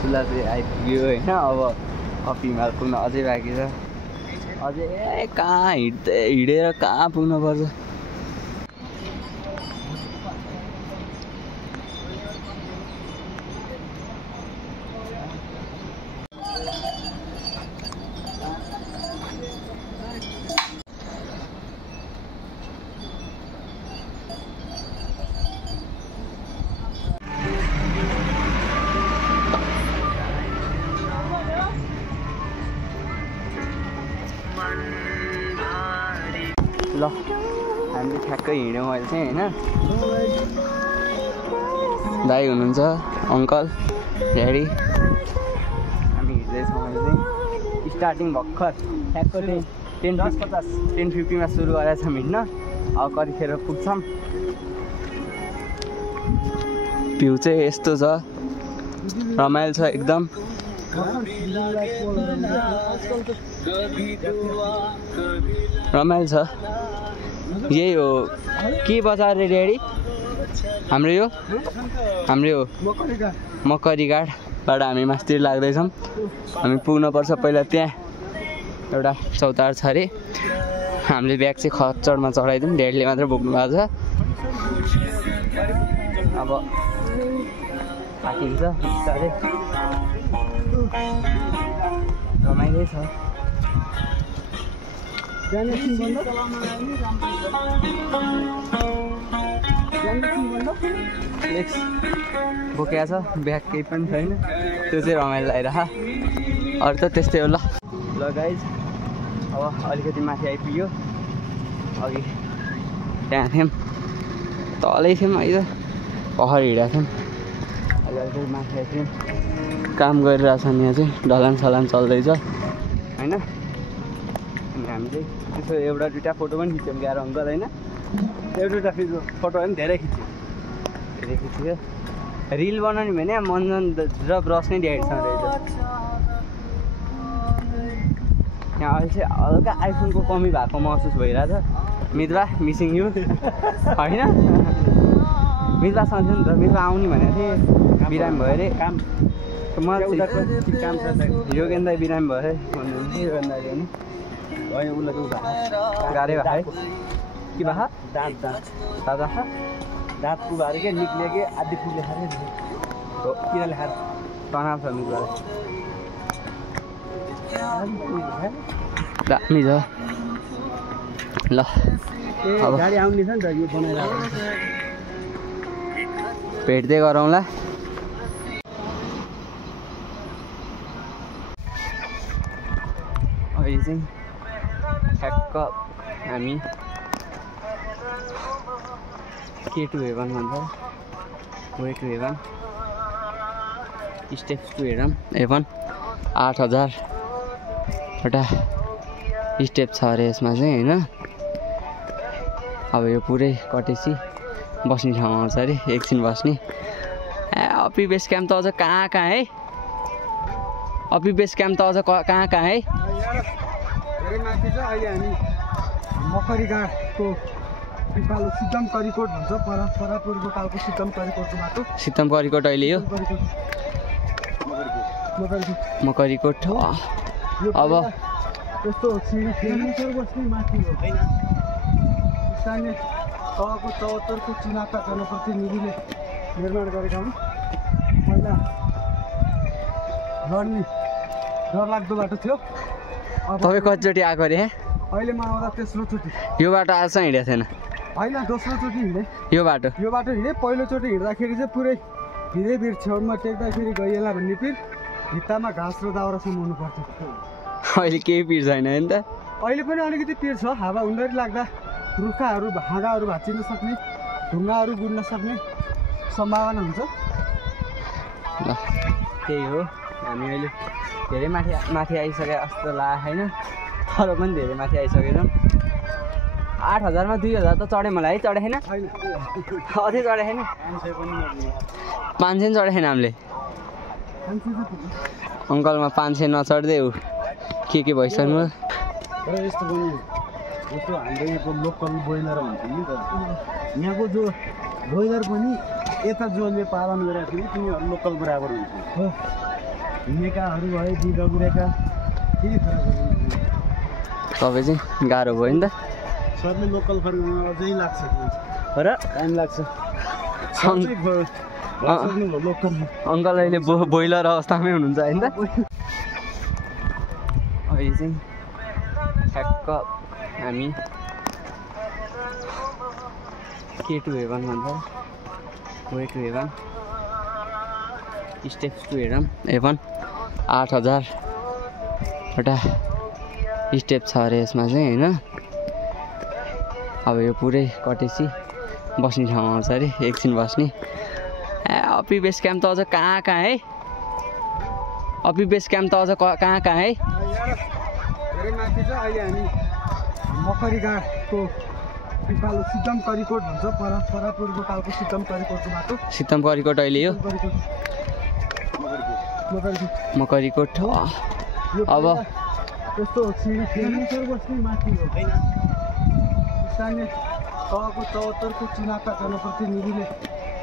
सुला चाहिँ आइपुग्यो होइन। अब अप हिमाल पुग्न अझै बाँकी छ। अझै कहाँ हिँडेर कहाँ पुग्नुपर्छ। ल हामीले ठ्याक्कै हिँड्यौँ अहिले चाहिँ होइन। दाइ हुनुहुन्छ, अङ्कल, ड्याडी, हामी हिँड्दैछौँ अहिले चाहिँ। स्टार्टिङ भर्खर ठ्याक्क 10:50मा सुरु गरेका छौँ हिँड्न। अब कतिखेर पुग्छौँ। भ्यू चाहिँ यस्तो छ, रमाइलो छ एकदम। रमाइलो छ। यही हो के बजार रे ड्याडी? हाम्रो यो मकरी घाटबाट हामी मास्तिर लाग्दैछौँ। हामी पुग्नुपर्छ पहिला त्यहाँ एउटा चौतार छ अरे। हामीले ब्याग चाहिँ खच्चडमा चढाइदिउँ, ड्याडीले मात्र बोक्नु भएको छ। अब थाकिन्छ बिस्तारै, रमाइलो छ। फ्लेक्स बोकेको छ, ब्याग केही पनि छैन, त्यो चाहिँ रमाइलो लागिरह। अरू त त्यस्तै हो। ल गाइज अब अलिकति माथि आइपुग्यो। अघि त्यहाँ थियौँ, तलै थियौँ, अहिले पहाड हिँडेको थियौँ। अहिले अलिकति माथि आइपुग्यौँ। काम गरिरहेछन् यहाँ चाहिँ, ढलान सलान चल्दैछ होइन। अनि हामी चाहिँ त्यसो एउटा दुइटा फोटो पनि खिच्यौँ क्या अङ्कल होइन। एउटा दुइटा फोटो पनि धेरै खिच्यो। रिल बनाउने भने मन्जन र ब्रस नै ड्याडीसँग रहेछ। यहाँ अहिले चाहिँ हल्का आइफोनको कमी भएको महसुस भइरहेछ। मितबा मिसिङ यु होइन। मितबासँग थियो नि त, मितबा आउने भनेको थिएँ, बिरामी भयो अरे काम। योगेन दाइ बिरामी भयो अरे भन्नुहुन्थ्यो। योगेन दाइले पनि होइन, उसलाई गाह्रै भएको है। के भएको? दाँत पुगाएर के निक्लियो कि आधी फुल लेखाएर हो, किन लेखाएर तनाव छ मितबालाई। दामी छ। ल अब गाडी आउने छ नि त, यो बनाएर भेट्दै गरौँला। अहिले चाहिँ ठ्याक्क हामी के टु हेभन भन्छ, way to heaven, steps to heaven. 8000वटा स्टेप छ अरे यसमा चाहिँ होइन। अब यो पुरै कटेसी बस्ने ठाउँ आउँछ अरे, एकछिन बस्ने। अपी बेस क्याम्प त अझ कहाँ है? अपी बेस क्याम्प त अझ कहाँ है? धेरै माथि छ। अहिले हामी मकरी घाटको उकालो सिद्धम करिकोट भन्छ, परापूर्व कालको सिद्धम करिकोटको बाटो। सिद्धम करिकोट अहिले यो मकरीकोट। अब यस्तो सिँढी बस्ने माथि हो। स्थानीय तहको 74को चुनावका जनप्रतिनिधिले निर्माण गरेका हुन्। पहिला डरलाग्दो बाटो थियो। तपाईँ कतिचोटि आएको अरे? अहिले म आउँदा तेस्रो चोटि। यो बाटो आजसम्म हिँडेको थिएन? होइन, दोस्रो चोटि हिँडेँ यो बाटो हिँडेँ। पहिलोचोटि हिँड्दाखेरि चाहिँ पुरै भिर छेउमा टेक्दाखेरि गइएला भन्ने पिर, भित्तामा घाँस र दाउरासम्म हुनु पर्थ्यो। अहिले केही पिर छैन नि त? अहिले पनि अलिकति पिर छ। हावा हुँदै लाग्दा रुखहरू हाँगाहरू भाँचिन सक्ने, ढुङ्गाहरू गुड्न सक्ने सम्भावना हुन्छ। ल त्यही हो। हामी अहिले धेरै माथि आइसके जस्तो लाग्यो होइन, तर पनि धेरै माथि आइसकेछौँ। 8000मा 2000 त चढेँ मलाई है। चढेँ छैन? अझै चढेँ छैन? 500 चढेँ छैन हामीले। अङ्कलमा 500 नचढ्दै हो के भइसक्नु। तर यस्तो पनि जस्तो हाम्रो यहाँको लोकल ब्रोइलर भन्छ नि त, यहाँको जो ब्रोइलर पनि यता जसले पालन गरेको थियो तिनीहरू लोकल बराबर हुन्छ। हिँडेकाहरू भए बिगुरेका केही फरक पर्दैन। तपाईँ चाहिँ गाह्रो भयो नि त। सरले लोकल फर्काउन अझै लाग्छ र टाइम लाग्छ। लोकल अङ्कल अहिले बोइलर अवस्थामै हुनुहुन्छ होइन त। अहिले चाहिँ ठ्याक्क हामी K2 हेभन भन्छ, way to heaven, steps to heaven 8000वटा स्टेप छ अरे यसमा चाहिँ होइन। अब यो पुरै कटेपछि बस्ने ठाउँ आउँछ अरे, एकछिन बस्ने। अपी बेस क्याम्प त अझ कहाँ है, अपी बेस क्याम्प त अझ कहाँ है। धेरै माथि छ। अहिले हामी मकरी घाटको उकालो सिद्धम करिकोट भन्छ, परापूर्व कालको सिद्धम करिकोटको बाटो। सिद्धम करिकोट अहिले यो मकरीकोट। अब यस्तो सिँढी बस्ने माथि हो होइन। स्थानीय तहको 74को चुनावका जनप्रतिनिधिले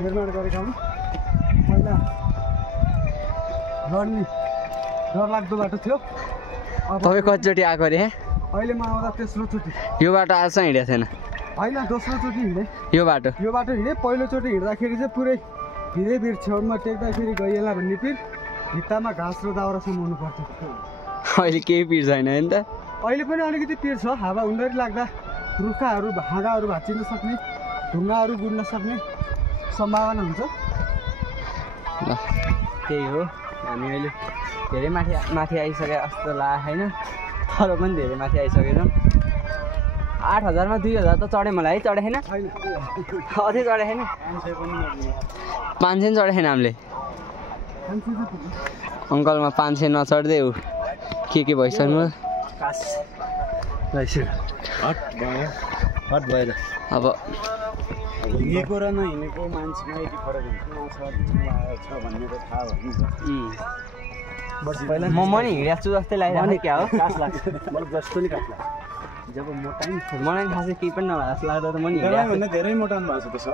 निर्माण गरेका हुन्। पहिला लड्ने डरलाग्दो बाटो थियो। तपाईँ कतिचोटि आएको अरे? अहिले म आउँदा तेस्रो चोटि। यो बाटो आजसम्म हिँडेको थिएन? होइन, दोस्रो चोटि हिँडेँ यो बाटो हिँडेँ। पहिलोचोटि हिँड्दाखेरि चाहिँ पुरै भिर छेउमा टेक्दाखेरि गइएला भन्ने पिर, भित्तामा घाँस र दाउरासम्म हुनु पर्थ्यो। अहिले केही पिर छैन नि त। अहिले पनि अलिकति पिर छ। हावा हुँदै लाग्दा रुखहरू हाँगाहरू भाँचिन सक्ने, ढुङ्गाहरू गुड्न सक्ने सम्भावना हुन्छ। ल त्यही हो, हामी अहिले धेरै माथि आइसके जस्तो लाग्यो होइन, तर पनि धेरै माथि आइसकेछौँ। 8000मा 2000 त चढेँ मलाई है, चढेँ छैन? अझै चढेँ छैन? 500 चढेँ छैन हामीले। अङ्कलमा 500 नचढ्दै हो के भइसक्नु हट भएर। अब हिँडेको र नहिँडेको मान्छेमा यति फरक हुन्छ भन्ने त थाहा भयो नि। म नि हिँडेको छु जस्तै लागिरहेको क्या हो, कास लाग्छ मलाई जस्तो नि कास लाग्छ। जब मोटा मलाई खासै केही पनि नभएको जस्तो लाग्दा त म नि भन्दा धेरै मोटाउनु भएको छ त सर।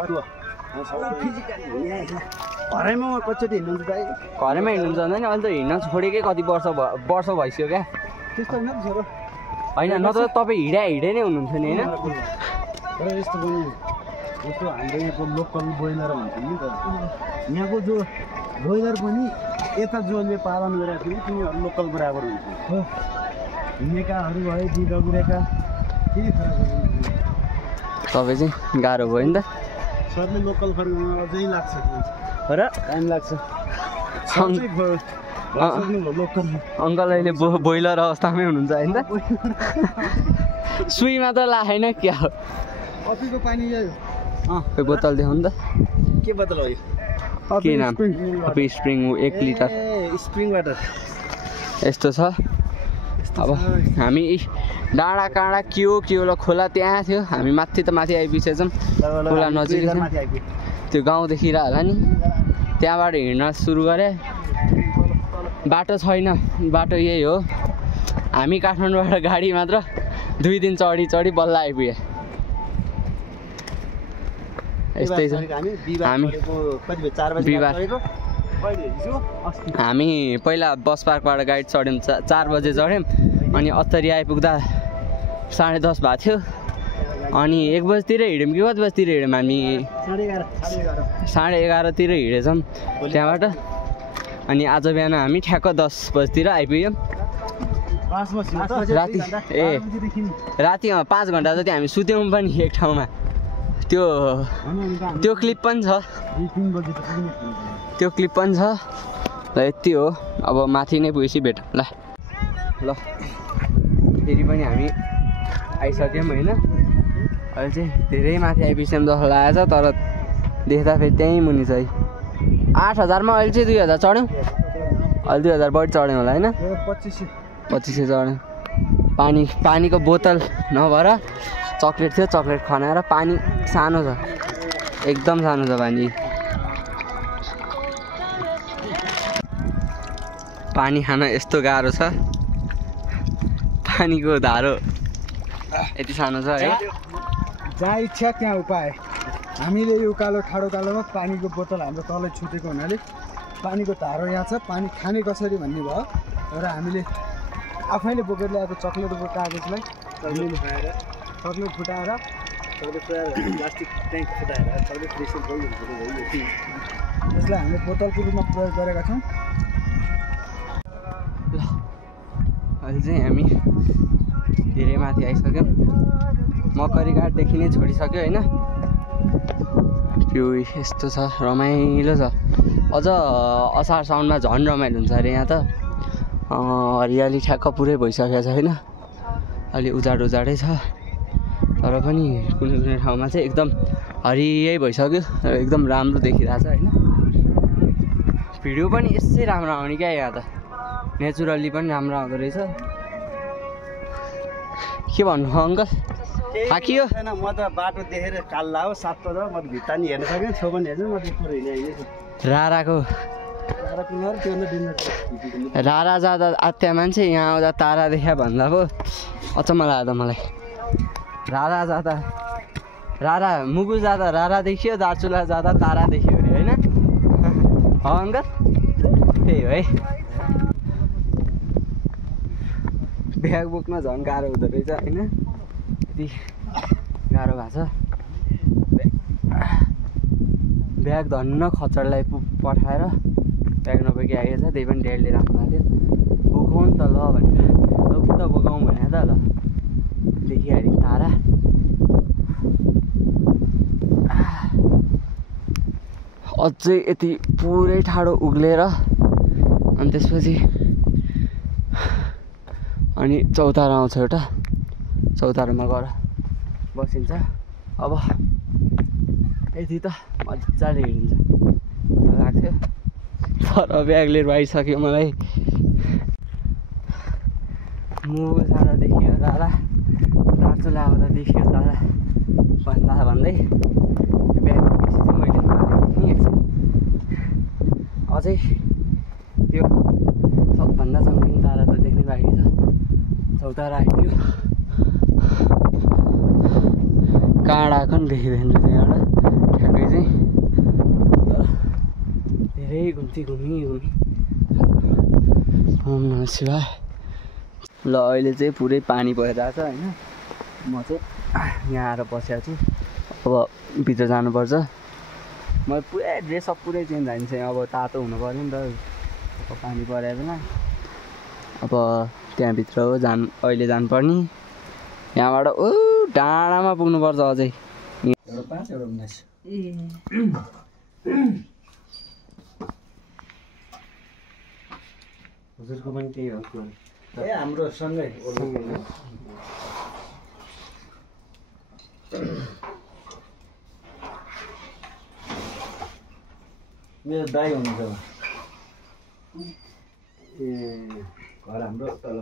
घरैमा कतिचोटि हिँड्नुहुन्छ त? घरैमा हिँड्नुहुन्छ भने अहिले त हिँड्न छोडेकै कति वर्ष भइसक्यो क्या। त्यस्तो होइन नि सर, होइन नत्र तपाईँ हिँडे नै हुनुहुन्छ नि होइन। तर यस्तो पनि जस्तो हाम्रो यहाँको लोकल ब्रोइलर भन्छ नि त, यहाँको जो ब्रोइलर पनि यता जसले पालन गरेका थियो तिनीहरू लोकल बराबर हुन्छ। हिँडेकाहरू भए बिगुरेका केही फरक पर्दैन। तपाईँ चाहिँ गाह्रो भयो नि त। सरले लोकल फर्काउन अझै लाग्छ र टाइम लाग्छ। लोकल अङ्कल अहिले बोइलर अवस्थामै हुनुहुन्छ होइन त। सुई मात्र लागेन क्या हो। अफीको पानी ल्यायो। यो बोतल देखाउनु त, के बोतल हो यो? के नाम? अपी स्प्रिङ 1 लिटर स्प्रिङ वाटर यस्तो छ। अब हामी डाँडा काँडा के हो ल खोला त्यहाँ थियो, हामी माथि आइपुगेछौँ। खोला नजिक त्यो गाउँ देखिरह होला नि, त्यहाँबाट हिँड्न सुरु गरेँ। बाटो छैन, बाटो यही हो। हामी काठमाडौँबाट गाडी मात्र 2 दिन चढी बल्ल आइपुगे। यस्तै छ। हामी पहिला बस पार्कबाट गाडी चढ्यौँ, 4 बजे चढ्यौँ। अनि अत्तरी आइपुग्दा 10:30 भएको थियो। अनि 1 बजीतिर हिँड्यौँ कि कति बजीतिर हिँड्यौँ हामी? 11:30तिर हिँडेछौँ त्यहाँबाट। अनि आज बिहान हामी ठ्याक्क 10 बजीतिर आइपुग्यौँ राति। राति 5 घन्टा जति हामी सुत्यौँ पनि एक ठाउँमा। त्यो क्लिप पनि छ, ल यति हो। अब माथि नै पुगेपछि भेटौँ ल। फेरि पनि हामी आइसक्यौँ होइन। अहिले चाहिँ धेरै माथि आइपुग्यौँ जस्तो लागेको छ, तर देख्दा फेरि त्यहीँ मुनि छ है। 8000मा अहिले चाहिँ 2000 चढ्यौँ। अहिले 2000 बढी चढ्यौँ होला होइन। 2500 चढ्यौँ। पानीको बोतल नभएर चक्लेट थियो, चक्लेट खनाएर। पानी सानो छ, एकदम सानो छ पानी खान यस्तो गाह्रो छ। पानीको धारो यति सानो छ है। जहाँ इच्छा त्यहाँ उपाय। हामीले यो उकालो ठाडो कालोमा पानीको बोतल हाम्रो तलै छुटेको हुनाले पानीको धारो यहाँ छ, पानी खाने कसरी भन्ने भयो र हामीले आफैले बोकेर ल्याएको चक्लेटको कागजलाई चक्लेट फुटाएर प्लास्टिक ट्याङ्क फुटाएर चक्लेट रिसेल गरिदिनु। यसलाई हामीले बोतलको रूपमा प्रयोग गरेका छौँ। ल अहिले चाहिँ हामी धेरै माथि आइसक्यौँ। मकरी घाटदेखि नै छोडिसक्यो होइन। त्यो यस्तो छ, रमाइलो छ। अझ असार साउनमा झन् रमाइलो हुन्छ अरे यहाँ त। हरियाली ठ्याक्क पुरै भइसकेको छ होइन। अलि उजाडै छ, तर पनि कुनै कुनै ठाउँमा चाहिँ एकदम हरियै भइसक्यो र एकदम राम्रो देखिरहेछ होइन। भिडियो पनि यसै राम्रो आउने क्या यहाँ त, नेचुरली पनि राम्रो आउँदो रहेछ। के भन्नु अङ्कल, थाकियो? म त बाटो देखेर काल्ला हो 7 बजे म भित्ता नि हेर्न सकेँ, छेउ पनि हेर्छु। म त्यस्तो हिँडेको रारा जाँदा आत्या मान्छे, यहाँ आउँदा तारा देखा भन्दा पो अचम्म लाग्यो मलाई। रारा मुगु जाँदा रारा देखियो, दार्चुला जाँदा तारा देखियो अरे होइन। अङ्कल त्यही हो है। ब्याग बोक्न झन् गाह्रो हुँदो रहेछ होइन। यति गाह्रो भएको छ। ब्याग धन्न खच्चडलाई पठाएर ब्याग नबोकी आइएछ। त्यही पनि ड्याडीले राख्नुभएको थियो, बोकाउँ नि त ल भनेर। त बोकाउँ भने त ल देखिहाल्यो तारा। अझै यति पुरै ठाडो उक्लेर अनि त्यसपछि अनि चौतारा आउँछ एउटा, चौतारामा गएर बसिन्छ। अब यति त मजाले हिँडिन्छ लाग्थ्यो, तर ब्याग लिएर आइसक्यो मलाई। मुगु जाँदा देखियो तारा, दार्चुला आउँदा देखियो तारा भन्दै ब्याग बोकेपछि चाहिँ मैले एकछिन अझै त्यो सबभन्दा चम्किने तारा त देख्ने बाँकी छ। चौतारा आइपुग्यो, काँडा आएको नि देखिँदैन त्यहाँबाट ठ्याक्कै चाहिँ। तर धेरै घुमी ओम नमः शिवाय। ल अहिले चाहिँ पुरै पानी भइरहेको छ होइन। म चाहिँ यहाँ आएर बसेको छु। अब भित्र जानुपर्छ। म पुरै ड्रेसअप पुरै चेन्ज हालिन्छ। अब तातो हुनु पऱ्यो नि त, अब पानी परेको बेला। अब त्यहाँभित्र हो अहिले जानुपर्ने। यहाँबाट डाँडामा पुग्नुपर्छ अझै। हजुरको पनि त्यही हो। हाम्रो सँगै मेरो दाइ हुनुहुन्छ। घर हाम्रो तल